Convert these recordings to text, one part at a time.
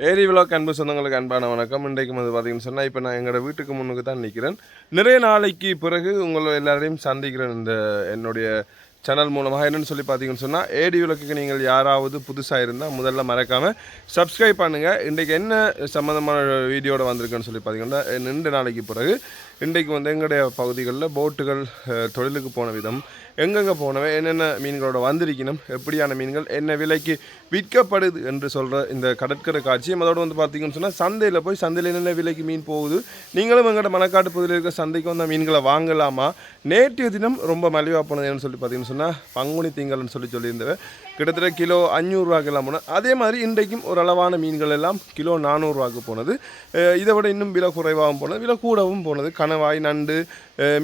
ஏரி விலாக் அன்பு சொந்தங்களுக்கு அன்பான வணக்கம். இன்றைக்கும் வந்து பார்த்தீங்கன்னு சொன்னால் இப்போ நான் எங்களோட வீட்டுக்கு முன்னுக்கு தான் நிற்கிறேன். நிறைய நாளைக்கு பிறகு உங்களை எல்லாரையும் சந்திக்கிறேன் இந்த என்னுடைய சேனல் மூலமாக. என்னென்னு சொல்லி பார்த்தீங்கன்னு சொன்னால் ஏடி விளக்குக்கு நீங்கள் யாராவது புதுசாக இருந்தால் முதல்ல மறக்காமல் சப்ஸ்கிரைப் பண்ணுங்கள். இன்றைக்கு என்ன சம்மந்தமான வீடியோட வந்திருக்குன்னு சொல்லி பார்த்தீங்கன்னா 2 நாளைக்கு பிறகு இன்றைக்கு வந்து எங்களுடைய பகுதிகளில் போட்டுகள் தொழிலுக்கு போன விதம், எங்கெங்கே போனவை, என்னென்ன மீன்களோட வந்திருக்கணும், எப்படியான மீன்கள் என்ன விலைக்கு விற்கப்படுது என்று சொல்கிற இந்த கடற்கரை காட்சியும் அதோடு வந்து பார்த்திங்கன்னு சொன்னால் சந்தையில் போய் சந்தையில் என்னென்ன விலைக்கு மீன் போகுது, நீங்களும் எங்களோட மணக்காட்டு பகுதியில் இருக்கிற சந்தைக்கு வந்து மீன்களை வாங்கலாமா. நேற்றைய தினம் ரொம்ப மலிவாக போனது என்னன்னு சொல்லி பார்த்தீங்கன்னு சொன்னால் பங்குனி திங்கள்னு சொல்லியிருந்தவன் கிட்டத்தட்ட கிலோ 500 ரூபாய்க்கு எல்லாம் போனது. அதே மாதிரி இன்றைக்கும் ஒரு அளவான மீன்கள் எல்லாம் கிலோ 400 ரூபாய்க்கு போனது. இதை விட இன்னும் விலை குறைவாகவும் போனது, விலை கூடவும் போனது. கணவாய், நண்டு,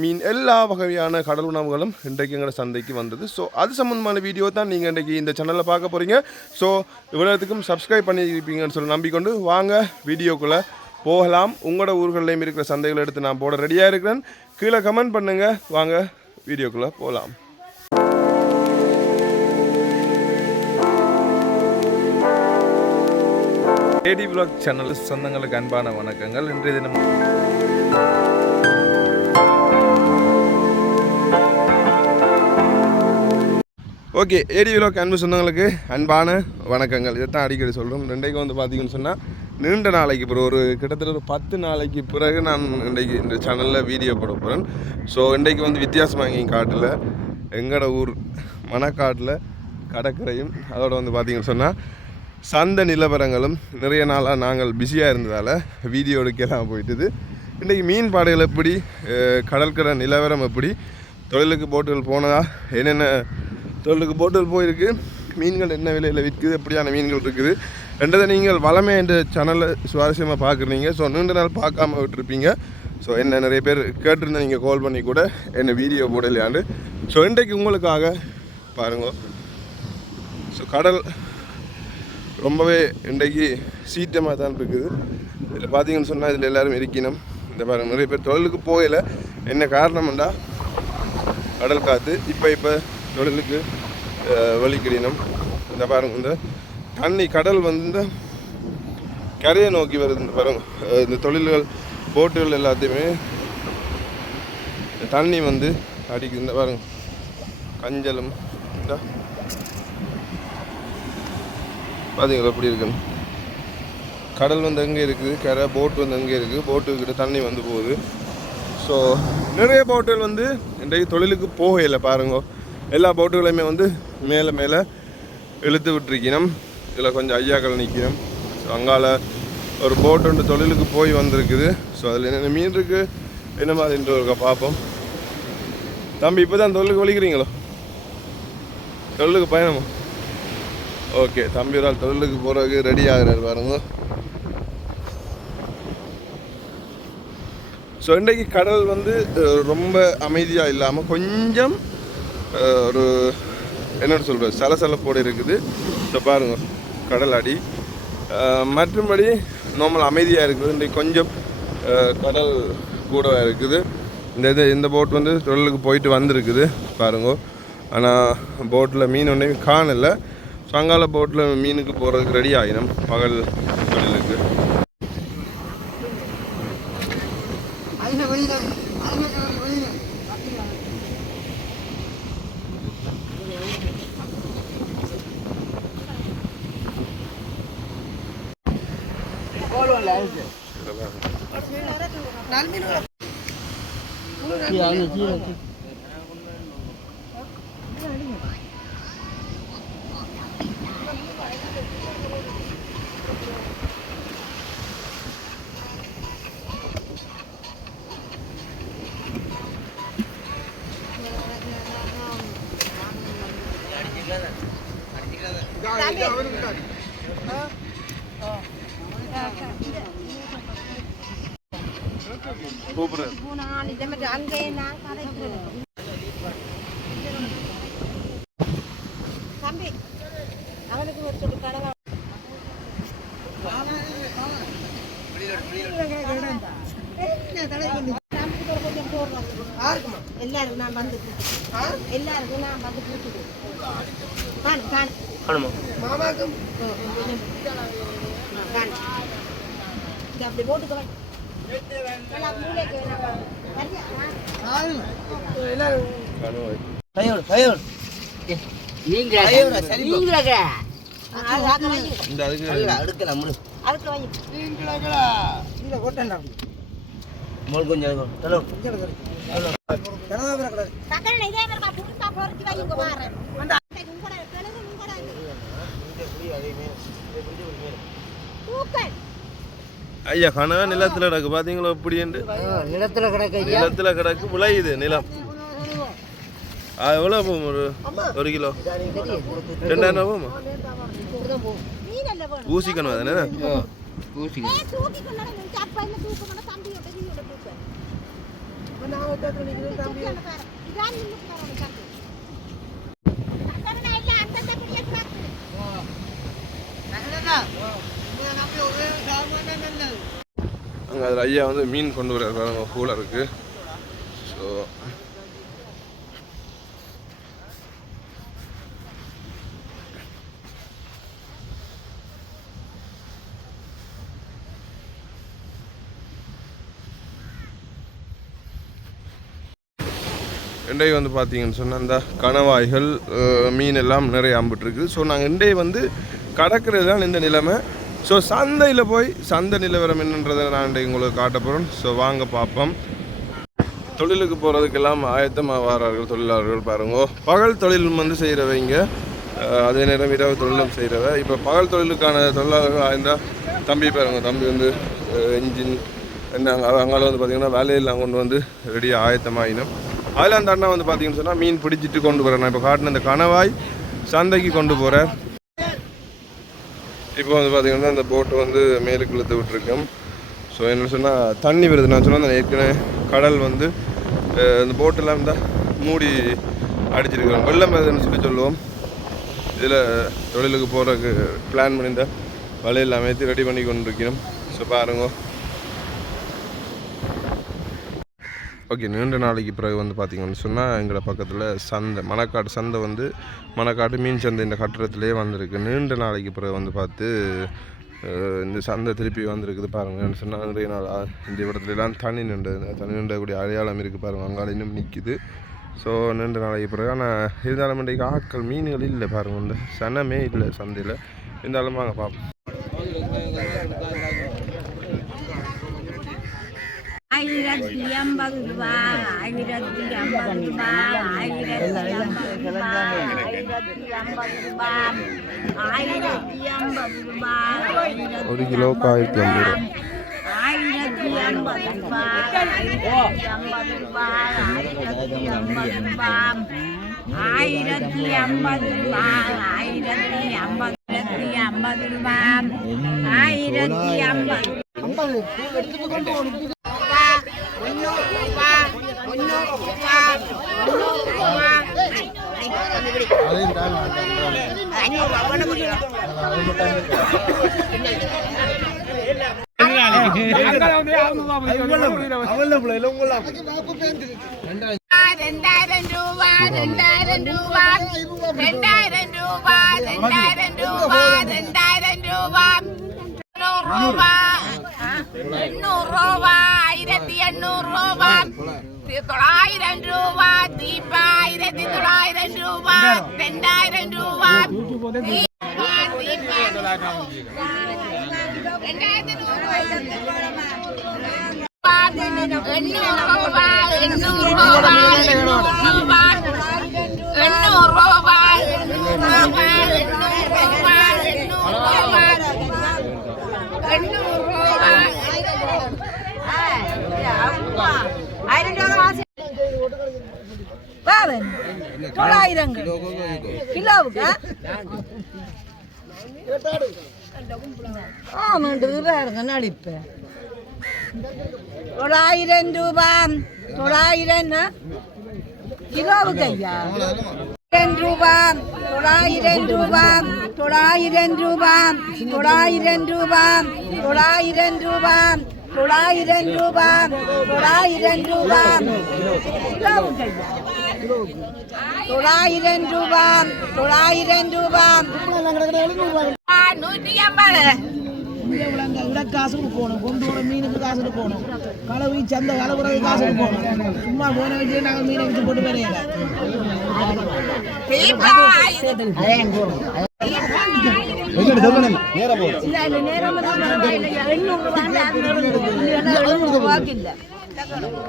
மீன் எல்லா வகையான கடல் உணவுகளும் இன்றைக்கு எங்களோட சந்தைக்கு வந்தது. ஸோ அது சம்மந்தமான வீடியோ தான் நீங்கள் இன்றைக்கி இந்த சேனலில் பார்க்க போகிறீங்க. ஸோ இவ்வளோத்துக்கும் சப்ஸ்கிரைப் பண்ணியிருப்பீங்கன்னு சொல்லி நம்பிக்கொண்டு வாங்க வீடியோக்குள்ளே போகலாம். உங்களோட ஊர்களையும் இருக்கிற சந்தைகளை எடுத்து நான் போட ரெடியாக இருக்கிறேன். கீழே கமெண்ட் பண்ணுங்கள். வாங்க வீடியோக்குள்ளே போகலாம். ஏடி விலாக் சேனல் சொந்தங்களுக்கு அன்பான வணக்கங்கள். இன்றைய தினம் ஓகே, ஏடி விலாக் அன்பு சொந்தங்களுக்கு அன்பான வணக்கங்கள். இதை தான் அடிக்கடி சொல்கிறோம். இன்றைக்கு வந்து பார்த்திங்கன்னு சொன்னால் நீண்ட நாளைக்கு பிறகு ஒரு கிட்டத்தட்ட ஒரு 10 நாளைக்கு பிறகு நான் இன்றைக்கு இந்த சேனலில் வீடியோ போட போகிறேன். ஸோ இன்றைக்கு வந்து வித்தியாசமாக எங்கேயும் காட்டில் எங்களோட ஊர் மணக்காட்டில் கடற்கரையும் அதோடு வந்து பார்த்திங்கன்னு சொன்னால் சந்தை நிலவரங்களும் நிறைய நாளாக நாங்கள் பிஸியாக இருந்ததால் வீடியோ எடுக்கலாம் போயிட்டுது. இன்றைக்கி மீன் பாடைகள் எப்படி, கடற்கரை நிலவரம் எப்படி, தொழிலுக்கு போட்டுகள் போனதா, என்னென்ன தொழிலுக்கு போட்டுகள் போயிருக்கு, மீன்கள் என்ன விலையில் விற்குது, எப்படியான மீன்கள் இருக்குது என்றதை நீங்கள் வளமே என்ற சேனலை சுவாரஸ்யமாக பார்க்குறீங்க. ஸோ நீண்ட நாள் பார்க்காம விட்டுருப்பீங்க. ஸோ என்ன நிறைய பேர் கேட்டிருந்தேன், நீங்கள் கால் பண்ணி கூட என்ன வீடியோ போடலையாண்டு. ஸோ இன்றைக்கு உங்களுக்காக பாருங்க. ஸோ கடல் ரொம்பவே இன்றைக்கு சீட்டமாக தான் இருக்குது. இதில் பார்த்தீங்கன்னு சொன்னால் இதில் எல்லோரும் இருக்கணும். இந்த பாருங்கள், நிறைய பேர் தொழிலுக்கு போகலை. என்ன காரணம்டா கடல் காற்று. இப்போ தொழிலுக்கு வலிக்கிடணும். இந்த பாருங்கள், இந்த தண்ணி கடல் வந்து கரையை நோக்கி வருது. இந்த பாருங்கள், இந்த தொழில்கள் போட்டுகள் எல்லாத்தையுமே தண்ணி வந்து அடிக்குது. இந்த பாருங்கள், கஞ்சலும் இந்த பார்த்தீங்களா எப்படி இருக்குன்னு. கடல் வந்து எங்கே இருக்குது, கரை போட்டு வந்து எங்கே இருக்குது, போட்டுக்கிட்ட தண்ணி வந்து போகுது. ஸோ நிறைய போட்டுகள் வந்து இன்றைக்கு தொழிலுக்கு போகலை. பாருங்க, எல்லா போட்டுகளையுமே வந்து மேலே மேலே இழுத்து விட்டுருக்கணும். இதில் கொஞ்சம் ஐயாக்கள் நிற்கணும். ஸோ அங்கால ஒரு போட்டு ஒன்று தொழிலுக்கு போய் வந்திருக்குது. ஸோ அதில் என்னென்ன மீன் இருக்குது, என்ன மாதிரின்ற ஒரு பார்ப்போம். தம்பி இப்போ தான் தொழிலுக்கு வலிக்கிறீங்களோ? தொழிலுக்கு பயணமா? ஓகே, தம்பி ஒரு ஆள் தொழிலுக்கு போகிறதுக்கு ரெடி ஆகிறார் பாருங்க. ஸோ இன்றைக்கு கடல் வந்து ரொம்ப அமைதியாக இல்லாமல் கொஞ்சம் ஒரு என்னென்னு சொல்கிறது சலசலப்போடு இருக்குது. ஸோ பாருங்கள், கடல் அடி மற்றும்படி நார்மல் அமைதியாக இருக்குது. இன்றைக்கு கொஞ்சம் கடல் கூட இருக்குது. இந்த போட் வந்து தொழிலுக்கு போயிட்டு வந்திருக்குது பாருங்க. ஆனால் போட்டில் மீன் ஒன்றையும் காணலை. சங்கால போட்டில் மீனுக்கு போகிறதுக்கு ரெடி ஆகிடும் பகல் தொழிலுக்கு. எல்லாரும் நான் வந்து எல்லாருக்கும் நான் வந்து மாமாக்கும் அப்படி போட்டுக்க ஐயா கனவா நிலத்துல கிடக்கு பாத்தீங்களா இப்படி நிலத்துல கிடக்கு விளையுது நிலம் எவ்வளோ போகும் ஒரு கிலோ 2000 போகுமா ஊசிக்கணும் தானே அங்கே அதில் ஐயா வந்து மீன் கொண்டு வர்றாரு கூலர் இருக்கு. ஸோ இன்றைக்கு வந்து பார்த்தீங்கன்னு சொன்னால் இந்த கணவாய்கள் மீன் எல்லாம் நிறைய அம்பிட்டுருக்கு. ஸோ நாங்கள் இன்றைக்கு வந்து கடற்கிறது தான் இந்த நிலைமை. ஸோ சந்தையில் போய் சந்தை நிலவரம் என்னன்றதை நான் இன்றைக்கு உங்களுக்கு காட்ட போகிறோம். ஸோ வாங்க பார்ப்போம். தொழிலுக்கு போகிறதுக்கெல்லாம் ஆயத்தமாக வரார்கள் தொழிலாளர்கள். பாருங்க, பகல் தொழில் வந்து செய்கிறவங்க, அதே நேரம் இரவு தொழிலும் செய்கிறவ. இப்போ பகல் தொழிலுக்கான தொழிலாளர்கள் ஆயிருந்தால் தம்பி பாருங்க, தம்பி வந்து இன்ஜின் என்ன அங்கால வந்து பார்த்திங்கன்னா வேலையெல்லாம் கொண்டு வந்து ரெடியாக ஆயத்தமாகினோம். அதில் அந்த அண்ணா வந்து பார்த்திங்கன்னு சொன்னால் மீன் பிடிச்சிட்டு கொண்டு போகிறேன். நான் இப்போ காட்டின இந்த கணவாய் சந்தைக்கு கொண்டு போகிறேன். இப்போ வந்து பார்த்திங்கன்னா இந்த போட்டு வந்து மேலுக்கு இழுத்து விட்டுருக்கோம். ஸோ என்ன சொன்னால் தண்ணி வருது. நான் சொன்னால் ஏற்கனவே கடல் வந்து இந்த போட்டெல்லாம் இருந்தால் மூடி அடிச்சிருக்கிறோம். வெள்ளம் வருதுன்னு சொல்லுவோம். இதில் தொழிலுக்கு போகிறதுக்கு பிளான் பண்ணியிருந்த வலையில் அமைத்து ரெடி பண்ணி கொண்டு இருக்கணும். ஸோ பாருங்க. ஓகே, நீண்ட நாளைக்கு பிறகு வந்து பார்த்திங்கன்னு சொன்னால் எங்களை பக்கத்தில் சந்தை, மணக்காடு சந்தை வந்து மணக்காடு மீன் சந்தை இந்த கட்டடத்துலேயே வந்திருக்கு. நீண்ட நாளைக்கு பிறகு வந்து பார்த்து இந்த சந்தை திருப்பி வந்திருக்குது. பாருங்கன்னு சொன்னால் நிறைய நாள் இந்த இடத்துலலாம் தண்ணி நின்றக்கூடிய அடையாளம் இருக்குது. பாருங்கள், அங்கால இன்னும் நிற்கிது. ஸோ நீண்ட நாளைக்கு பிறகு ஆனால் இருந்தாலும் இன்றைக்கு ஆட்கள் மீன்கள் இல்லை. பாருங்கள், இந்த சனமே இல்லை சந்தையில். இருந்தாலும் வாங்க பார்ப்போம். 1050 ரூபாய், 1050 ரூபாய், 1050 ரூபாய், 1050 ரூபாய், 1050 ரூபாய், ஒரு கிலோ 1050 ரூபாய், 1050 ரூபாய், 1050 ரூபாய், 1050 ரூபாய், 1050 ரூபாய், 1050 ரூபாய், 1050 கிலோவுக்கு நடிப்பேன் 900 ரூபாய் 900 கிலோவுக்கு ஐயா 900 ரூபாய் 900 ரூபாய் 900 ரூபாய் 900 ரூபாய் 900 ரூபாய் 900 ரூபாய் 900 ரூபாய் கிலோவுக்கு ஐயா 900 ரூபாய் 900 ரூபாய் 150 காசுக்கு போகணும் கொண்டு வர மீனுக்கு காசுக்கு போகணும் களவு சந்தை கலவுறது காசுக்கு போகணும் சும்மா போன வச்சு நாங்கள் மீனை வச்சு போட்டு வரையில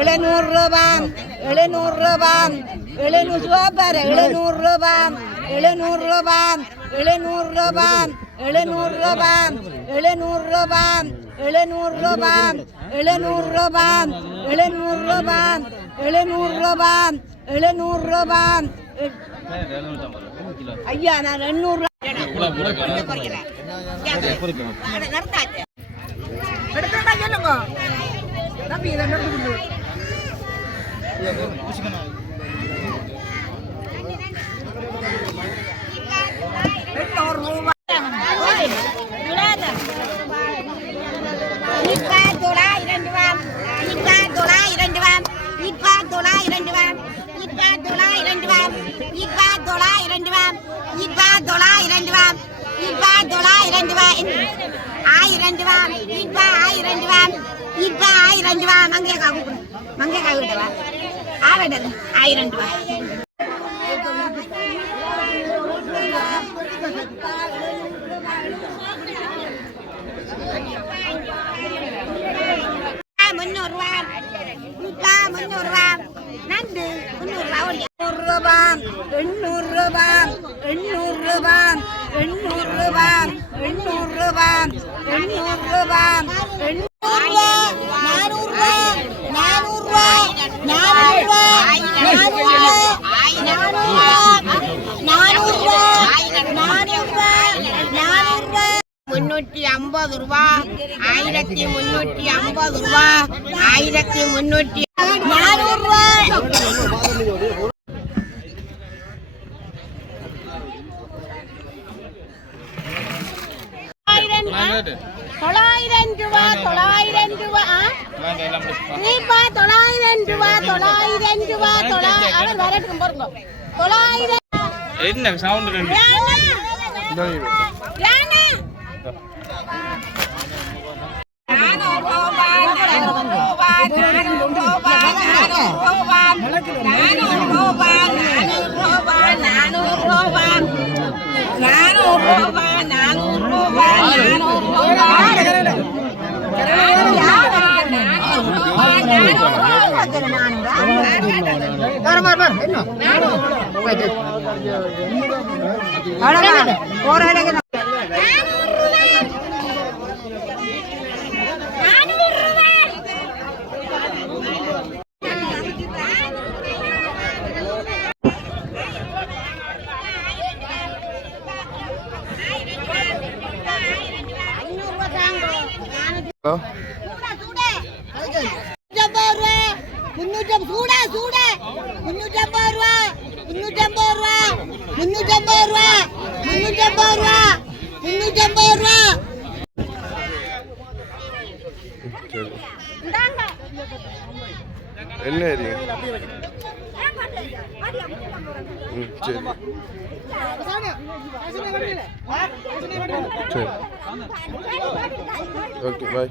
எழுநூறு ரூபாய் 700 ரூபாய் 700 ரூபாய் 700 ரூபாய் 700 ரூபாய் 700 ரூபாய் 700 ரூபாய் 700 ரூபாய் 700 ரூபாய் 700 ரூபாய் 700 ரூபாய் 700 ரூபாய் ஐயா நான் 800 சொல்லுங்க தம்பி இதை நடந்து என்ன சவுண்ட் ரெண்டு என்ன ஏரியா? சரி சரி ஓகே பாய்.